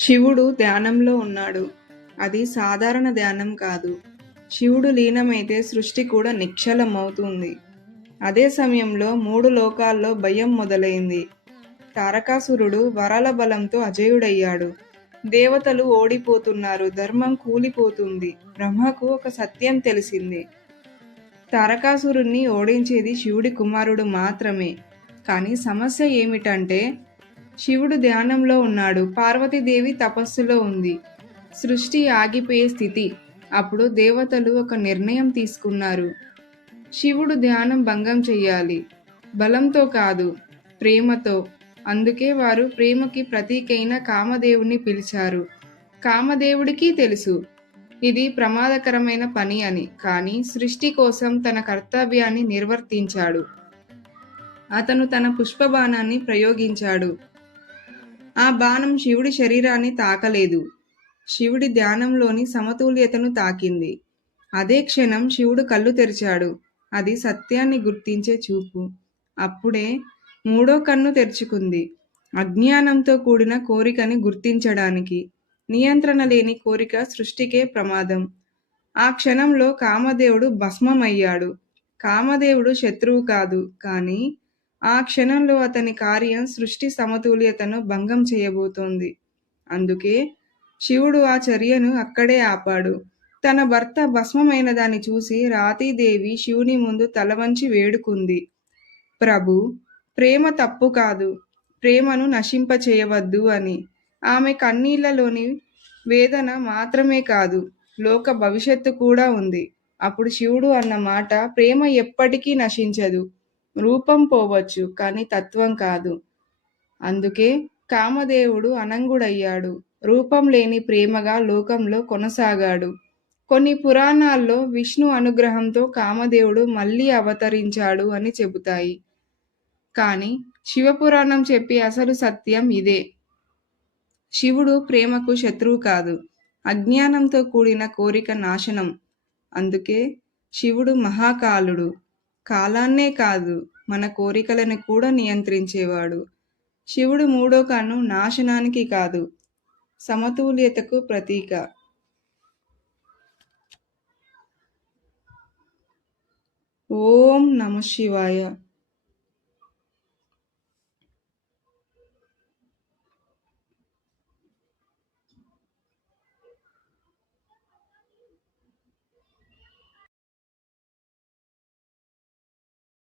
శివుడు ధ్యానంలో ఉన్నాడు. అది సాధారణ ధ్యానం కాదు. శివుడు లీనమైతే సృష్టి కూడా నిశ్చలమవుతుంది. అదే సమయంలో 3 లోకాల్లో భయం మొదలైంది. తారకాసురుడు వరాల బలంతో అజేయుడయ్యాడు. దేవతలు ఓడిపోతున్నారు. ధర్మం కూలిపోతుంది. బ్రహ్మకు ఒక సత్యం తెలిసింది. తారకాసురుణ్ణి ఓడించేది శివుడి కుమారుడు మాత్రమే. కానీ సమస్య ఏమిటంటే శివుడు ధ్యానంలో ఉన్నాడు. పార్వతీదేవి తపస్సులో ఉంది. సృష్టి ఆగిపోయే స్థితి. అప్పుడు దేవతలు ఒక నిర్ణయం తీసుకున్నారు. శివుడు ధ్యానం భంగం చెయ్యాలి. బలంతో కాదు, ప్రేమతో. అందుకే వారు ప్రేమకి ప్రతీకైన కామదేవుని పిలిచారు. కామదేవుడికి తెలుసు ఇది ప్రమాదకరమైన పని అని. కానీ సృష్టి కోసం తన కర్తవ్యాన్ని నిర్వర్తించాడు. అతను తన పుష్పబాణాన్ని ప్రయోగించాడు. ఆ బాణం శివుడి శరీరాన్ని తాకలేదు. శివుడి ధ్యానంలోని సమతుల్యతను తాకింది. అదే క్షణం శివుడు కళ్ళు తెరిచాడు. అది సత్యాన్ని గుర్తించే చూపు. అప్పుడే 3వ కన్ను తెరుచుకుంది. అజ్ఞానంతో కూడిన కోరికని గుర్తించడానికి. నియంత్రణ లేని కోరిక సృష్టికే ప్రమాదం. ఆ క్షణంలో కామదేవుడు భస్మమయ్యాడు. కామదేవుడు శత్రువు కాదు, కానీ ఆ క్షణంలో అతని కార్యం సృష్టి సమతుల్యతను భంగం చేయబోతోంది. అందుకే శివుడు ఆ చర్యను అక్కడే ఆపాడు. తన భర్త భస్మమైన దాన్ని చూసి రాతీదేవి శివుని ముందు తలవంచి వేడుకుంది. ప్రభు, ప్రేమ తప్పు కాదు. ప్రేమను నశింపచేయవద్దు అని. ఆమె కన్నీళ్లలోని వేదన మాత్రమే కాదు, లోక భవిష్యత్తు కూడా ఉంది. అప్పుడు శివుడు అన్న మాట, ప్రేమ ఎప్పటికీ నశించదు. రూపం పోవచ్చు, కానీ తత్వం కాదు. అందుకే కామదేవుడు అనంగుడయ్యాడు. రూపం లేని ప్రేమగా లోకంలో కొనసాగాడు. కొన్ని పురాణాల్లో విష్ణు అనుగ్రహంతో కామదేవుడు మళ్ళీ అవతరించాడు అని చెబుతాయి. కానీ శివపురాణం చెప్పే అసలు సత్యం ఇదే. శివుడు ప్రేమకు శత్రువు కాదు. అజ్ఞానంతో కూడిన కోరిక నాశనం. అందుకే శివుడు మహాకాలుడు. కాలాన్నే కాదు, మన కోరికలను కూడా నియంత్రించేవాడు. శివుడు 3వ కన్ను నాశనానికి కాదు, సమతుల్యతకు ప్రతీక. ఓం నమః శివాయ.